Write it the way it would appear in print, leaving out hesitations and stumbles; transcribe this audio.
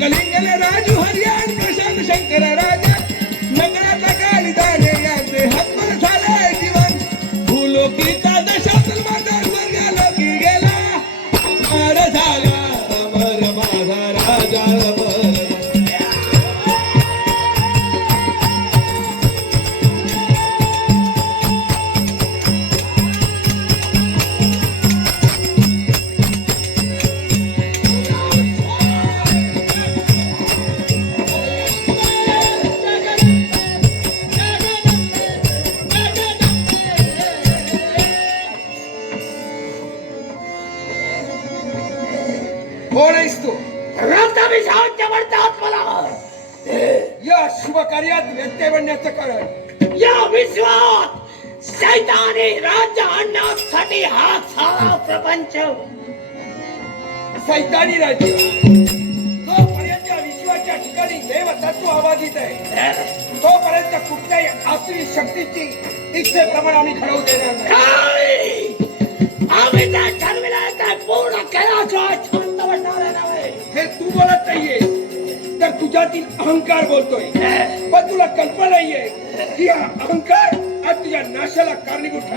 कलिंगले राजू हरियाण प्रशांत शंकर राजा नगराचा कालिदाने यांचे हातभर झाले जीवन भूलोकीचा दशातल माझा स्वर्गलोकी गेला अमर झाला अमर माझा राजा अमर कोण आहेस तू? या शुभ कार्यात व्यत्यय बनण्याचं कारण या विश्वात सैतानी राज्य आणण्यासाठी हा सारा प्रपंच सैतानी राज्य जोपर्यंत विश्वाच्या ठिकाणी देव तत्व आवाजित आहे तोपर्यंत कुठल्याही आसुरी शक्तीची इच्छेप्रमाणे आम्ही घडवू देणार नाही. आम्ही त्या ठरविलाय पूर्ण केल्याशिवाय छंद वाटणार नाही. हे तू बोलत नाहीये तर तुझ्यातील अहंकार बोलतोय. पण तुला कल्पना नाहीये की हा अहंकार आज तुझ्या नाशाला कारणीभूत ठरला.